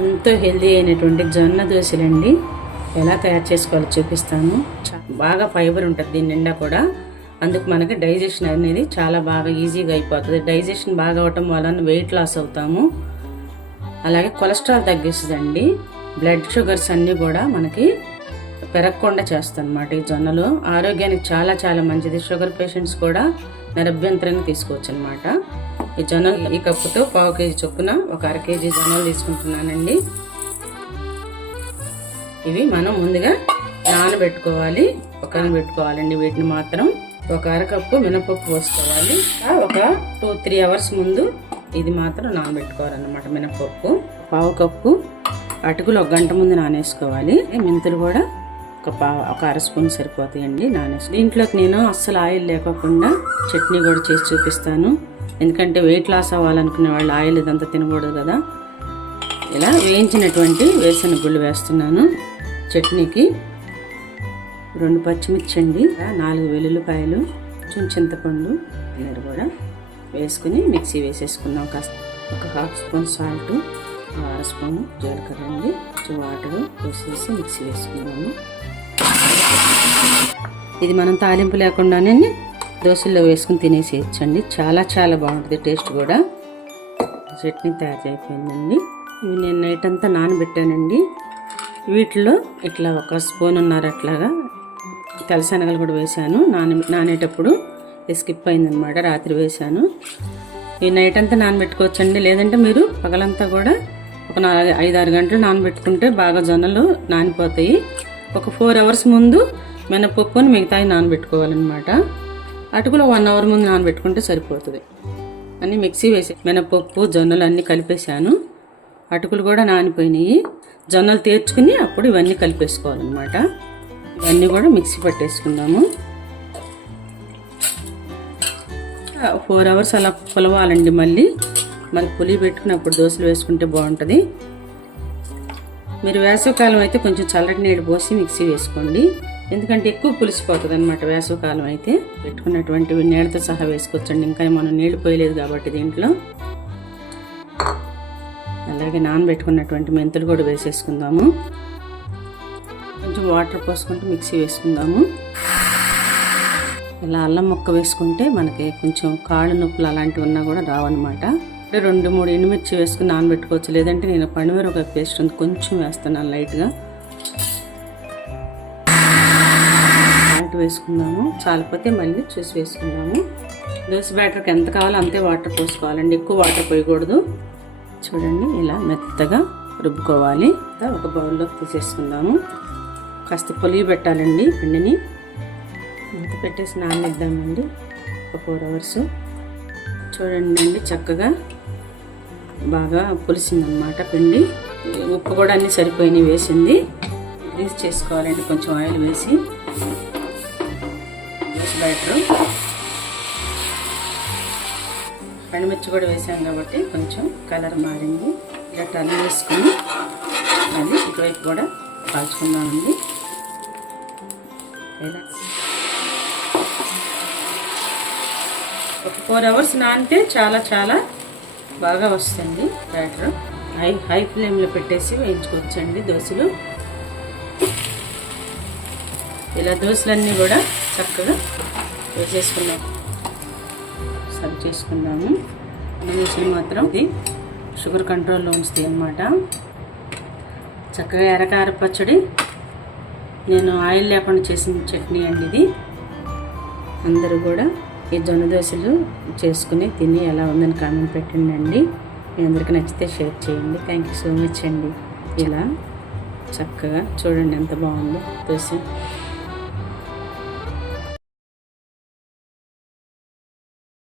ఎంతో హెల్దీ అయినటువంటి జొన్న దోశలండి. ఎలా తయారు చేసుకోవాలో చూపిస్తాను. బాగా ఫైబర్ ఉంటుంది దీని నిండా కూడా. అందుకు మనకి డైజెషన్ అనేది చాలా బాగా ఈజీగా అయిపోతుంది. డైజెషన్ బాగా అవటం వలన వెయిట్ లాస్ అవుతాము. అలాగే కొలెస్ట్రాల్ తగ్గిస్తుందండి. బ్లడ్ షుగర్స్ అన్నీ కూడా మనకి పెరగకుండా చేస్తానమాట అనమాట ఈ జొన్నలు. ఆరోగ్యానికి చాలా చాలా మంచిది. షుగర్ పేషెంట్స్ కూడా నిరభ్యంతరంగా తీసుకోవచ్చు అనమాట ఈ జొన్నలు ఈ కప్పుతో పావు కేజీ చొప్పున ఒక అర కేజీ జొన్నలు తీసుకుంటున్నానండి. ఇవి మనం ముందుగా నానబెట్టుకోవాలి. పక్కన పెట్టుకోవాలండి వీటిని మాత్రం. ఒక అరకప్పు మినపప్పు పోసుకోవాలి. ఒక టూ త్రీ అవర్స్ ముందు ఇది మాత్రం నానబెట్టుకోవాలన్నమాట మినపప్పు. పావు కప్పు అటుకులు ఒక గంట ముందు నానేసుకోవాలి. మెంతులు కూడా ఒక పా ఒక అర స్పూన్ సరిపోతాయండి నానేసి దీంట్లోకి నేను అస్సలు ఆయిల్ లేకోకుండా చట్నీ కూడా చేసి చూపిస్తాను. ఎందుకంటే వెయిట్ లాస్ అవ్వాలనుకునే వాళ్ళు ఆయిల్ ఇదంతా తినకూడదు కదా. ఇలా వేయించినటువంటి వేసిన గుళ్ళు వేస్తున్నాను. చట్నీకి రెండు పచ్చిమిర్చి అండి నాలుగు వెల్లుల్లిపాయలు కొంచెం చింతపండు నీరు కూడా వేసుకుని మిక్సీ వేసేసుకున్నాం. కాస్త ఒక హాఫ్ స్పూన్ సాల్ట్ అర స్పూన్ జీలకర్ర అండి. కొంచెం వాటర్ వేసేసి మిక్సీ వేసుకున్నాము. ఇది మనం తాలింపు లేకుండానే దోశల్లో వేసుకుని తినేసేయచ్చండి చాలా చాలా బాగుంటుంది టేస్ట్ కూడా. చట్నీ తయారు అయిపోయిందండి ఇవి నేను నైట్ అంతా నానబెట్టానండి. వీటిలో ఇట్లా ఒక స్పూన్ ఉన్నారు అట్లాగా. తలశనగలు కూడా వేశాను. నాన నానేటప్పుడు స్కిప్ అయిందనమాట. రాత్రి వేశాను. ఈ నైట్ అంతా నానబెట్టుకోవచ్చండి. లేదంటే మీరు పగలంతా కూడా ఒక నాలుగు ఐదు ఆరు గంటలు నానబెట్టుకుంటే బాగా జొన్నలు నానిపోతాయి. ఒక ఫోర్ అవర్స్ ముందు మినపప్పుని మిగతాయి నానబెట్టుకోవాలన్నమాట. అటుకులో వన్ అవర్ ముందు నానబెట్టుకుంటే సరిపోతుంది. అన్నీ మిక్సీ వేసి మినపప్పు జొన్నలు అన్నీ కలిపేశాను. అటుకులు కూడా నానిపోయినాయి. జొన్నలు తీర్చుకుని అప్పుడు ఇవన్నీ కలిపేసుకోవాలన్నమాట. ఇవన్నీ కూడా మిక్సీ పట్టేసుకుందాము. ఫోర్ అవర్స్ అలా పులవాలండి మళ్ళీ. మళ్ళీ పులి పెట్టుకుని అప్పుడు దోశలు వేసుకుంటే బాగుంటుంది. మీరు వేసవకాలం అయితే కొంచెం చల్లటి నీళ్ళు పోసి మిక్సీ వేసుకోండి. ఎందుకంటే ఎక్కువ పులిసిపోతుంది అనమాట వేసవకాలం అయితే. పెట్టుకున్నటువంటివి నీళ్ళతో సహా వేసుకోవచ్చండి. ఇంకా మనం నీళ్ళు పోయలేదు కాబట్టి దీంట్లో. అలాగే నానబెట్టుకున్నటువంటి మెంతులు కూడా వేసేసుకుందాము. కొంచెం వాటర్ పోసుకుంటూ మిక్సీ వేసుకుందాము. ఇలా అల్లం ముక్క వేసుకుంటే మనకి కొంచెం కాళ్ళు నొప్పులు అలాంటివి ఉన్నా కూడా రావన్నమాట. అంటే రెండు మూడు ఎండుమిర్చి వేసుకుని నానబెట్టుకోవచ్చు. లేదంటే నేను పనివేరు ఒక పేస్ట్ ఉంది. కొంచెం వేస్తున్నాను లైట్గా. సాల్ట్ వేసుకుందాము చాలిపోతే మళ్ళీ చూసి వేసుకుందాము. దోశ బ్యాటర్కి ఎంత కావాలో అంతే వాటర్ పోసుకోవాలండి ఎక్కువ వాటర్ పోయకూడదు. చూడండి ఇలా మెత్తగా రుబ్బుకోవాలి. ఒక బౌల్లోకి తీసేసుకుందాము. కాస్త పొలిగి పెట్టాలండి పిండిని. ఇంత పెట్టేసి నానేద్దామండి ఒక ఫోర్ అవర్స్. చూడండి అండి చక్కగా బాగా పులిసిందనమాట పిండి. ఉప్పు కూడా అన్నీ సరిపోయినాయి వేసింది. గ్రీస్ చేసుకోవాలండి కొంచెం ఆయిల్ వేసి. బయటర్ పండుమిర్చి కూడా వేసాం కాబట్టి కొంచెం కలర్ మారింది. ఇలా టర్న్ వేసుకొని మళ్ళీ ఇటువైపు కూడా కాల్చుకుందామండి. ఇలా ఒక ఫోర్ అవర్స్ నానితే చాలా చాలా బాగా వస్తుంది బ్యాటర్ హై హై ఫ్లేమ్లో పెట్టేసి వేయించుకోవచ్చండి దోశలు. ఇలా దోశలన్నీ కూడా చక్కగా వేసేసుకున్నాం. సర్వ్ చేసుకుందాము దోశలు మాత్రం ఇది షుగర్ కంట్రోల్లో ఉంచుతాయి అన్నమాట. చక్కగా ఎర్రకార పచ్చడి. నేను ఆయిల్ లేకుండా చేసిన చట్నీ అండి ఇది. అందరూ కూడా ఈ జొన్న దోశలు చేసుకుని తిని ఎలా ఉందని కామెంట్ పెట్టండి అండి. మీ అందరికీ నచ్చితే షేర్ చేయండి. థ్యాంక్ యూ సో మచ్ అండి. ఇలా చక్కగా చూడండి ఎంత బాగుందో దోశ.